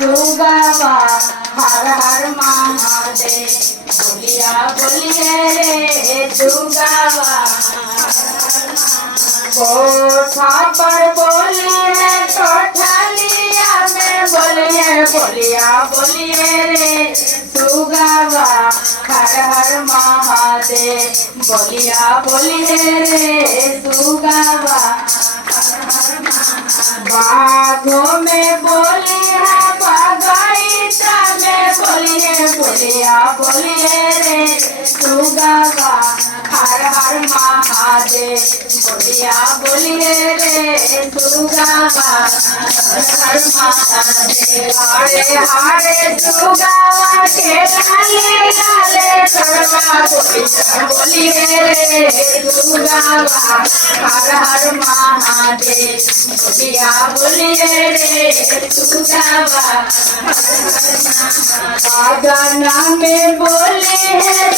दुर्गावा हर हर महादेव बोलिया बोलिए रे दुर्गावा कोठा पर बोली है कोठालिया में बोलिए बोलिया बोलिए रे दुर्गावा हर हर महादेव बोलिया बोलिए रे दुर्गावा बाघों में बोली है बगीचा में बोलिए बोलिया बोलिए रे दुर्गावा हर हर महादेव बोलिया बोलिए रे दुर्गावा हर हर महादेव हरे हरे दुर्गावा के लाले लाले करवा बोलिए रे दुर्गावा हर हर महादेव बोलिया बोलिए रे दुर्गावा गाना में बोली है